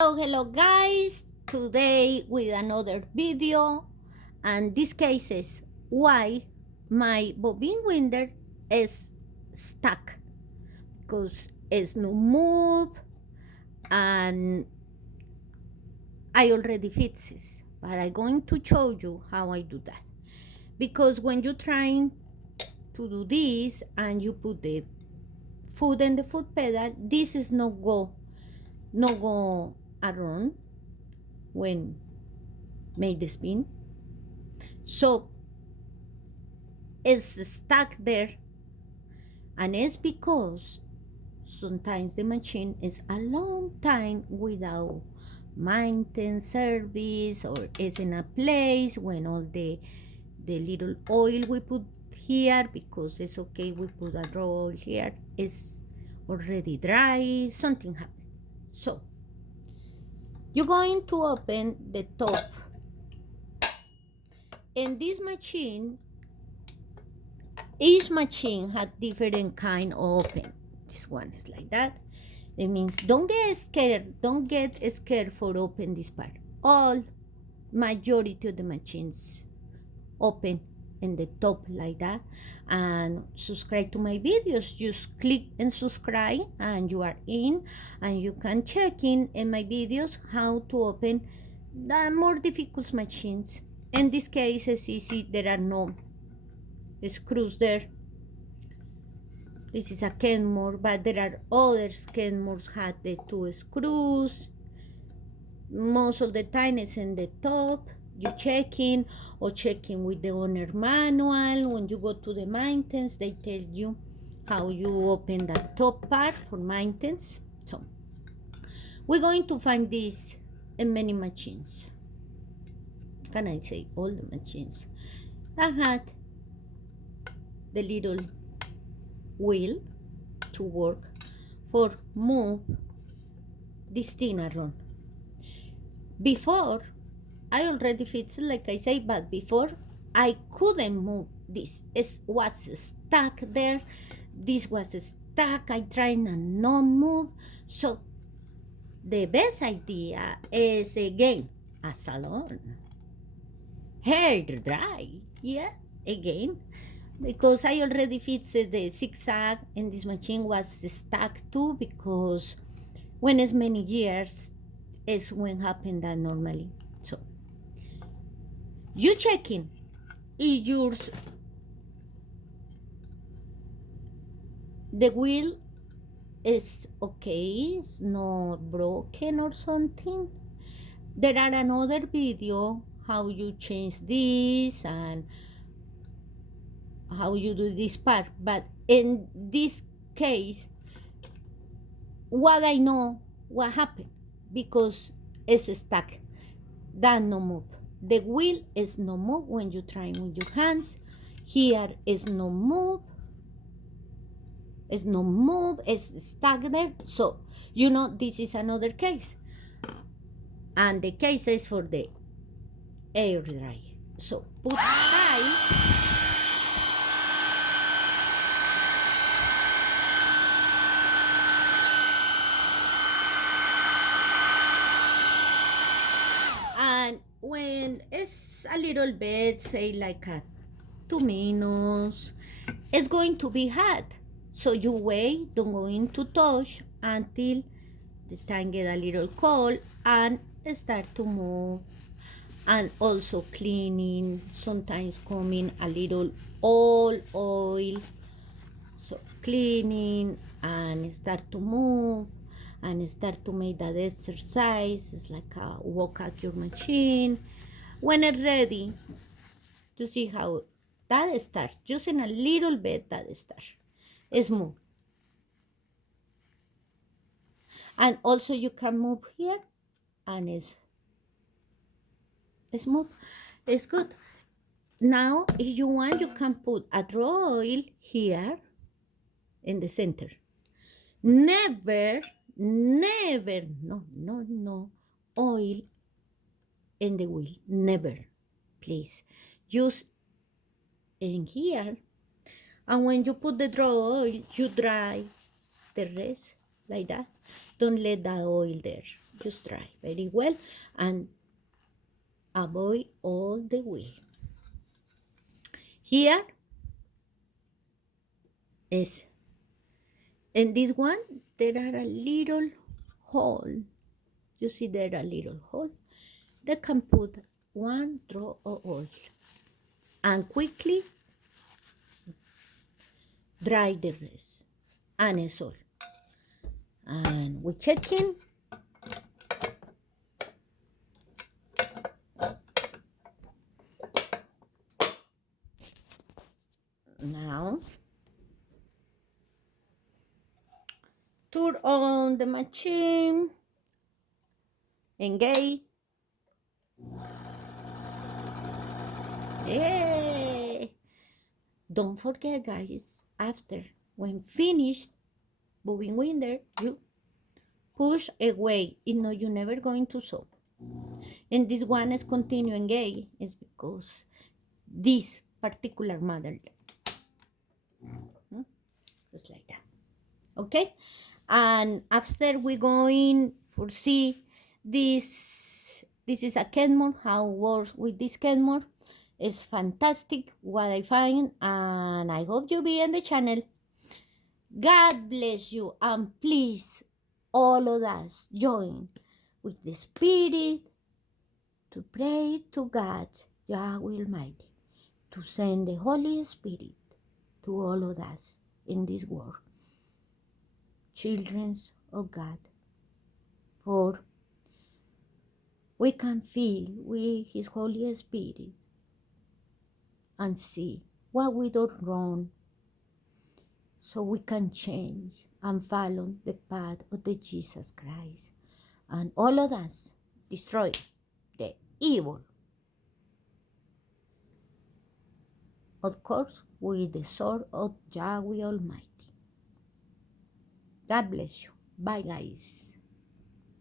Hello guys, today with another video, and this case is why my bobbin winder is stuck because it's no move, and I already fixed this, but I'm going to show you how I do that. Because when you're trying to do this and you put the foot in the foot pedal, this is no go around when make the spin, so it's stuck there, and it's because sometimes the machine is a long time without maintenance service, or is in a place when all the little oil we put here, because it's okay we put a raw oil here, is already dry, something happened. So you're going to open the top. In this machine, each machine had different kind of open. This one is like that. It means don't get scared for open this part. All majority of the machines open in the top like that. And subscribe to my videos. Just click and subscribe and you are in, and you can check in my videos how to open the more difficult machines. In this case it's easy, there are no screws there. This is a Kenmore, but there are other Kenmores had the two screws. Most of the time it's in the top. You checking with the owner manual. When you go to the maintenance, they tell you how you open the top part for maintenance. So we're going to find this in many machines. Can I say all the machines that had the little wheel to work for move this thing around. Before, I already fixed it, like I say, but before I couldn't move this. It was stuck there. This was stuck. I tried and not move. So the best idea is again a salon. Hair dry, yeah, again. Because I already fixed the zigzag, and this machine was stuck too, because when it's many years is when happen that normally. So you checking if yours the wheel is okay, it's not broken or something. There are another video how you change this and how you do this part, but in this case what I know what happened, because it's stuck, that no move. The wheel is no move when you try with your hands. Here is no move, it's stuck there. So this is another case, and the case is for the air dry. So put high. When it's a little bit, say like a 2 minutes, it's going to be hot. So you wait, don't go into touch until the time get a little cold and start to move. And also cleaning, sometimes coming a little oil. So cleaning and start to move and start to make that exercise. It's like a walk at your machine. When it's ready, to see how that start, using a little bit that start, is move. And also you can move here, and it's move. It's good. Now, if you want, you can put a raw oil here in the center. Never, no oil in the wheel. Never, please. Use in here. And when you put the raw oil, you dry the rest like that. Don't let the oil there. Just dry very well and avoid all the way. Here is, in this one, there are a little hole. You see there a little hole. They can put 1 drop of oil and quickly dry the rest. And it's all. And we check in. Now, turn on the machine. Engage. Yay! Don't forget, guys, after, when finished bobbin winder, you push away. If not, you're never going to sew. And this one is continue engage is because this particular model, just like that. Okay? And after we going for see this is a Kenmore, how works with this Kenmore. It's fantastic what I find, and I hope you be in the channel. God bless you, and please, all of us join with the Spirit to pray to God, Yahweh Almighty, to send the Holy Spirit to all of us in this world, children of God, for we can feel with His Holy Spirit and see what we do wrong, so we can change and follow the path of the Jesus Christ, and all of us destroy the evil. Of course, with the sword of Yahweh Almighty. God bless you. Bye, guys.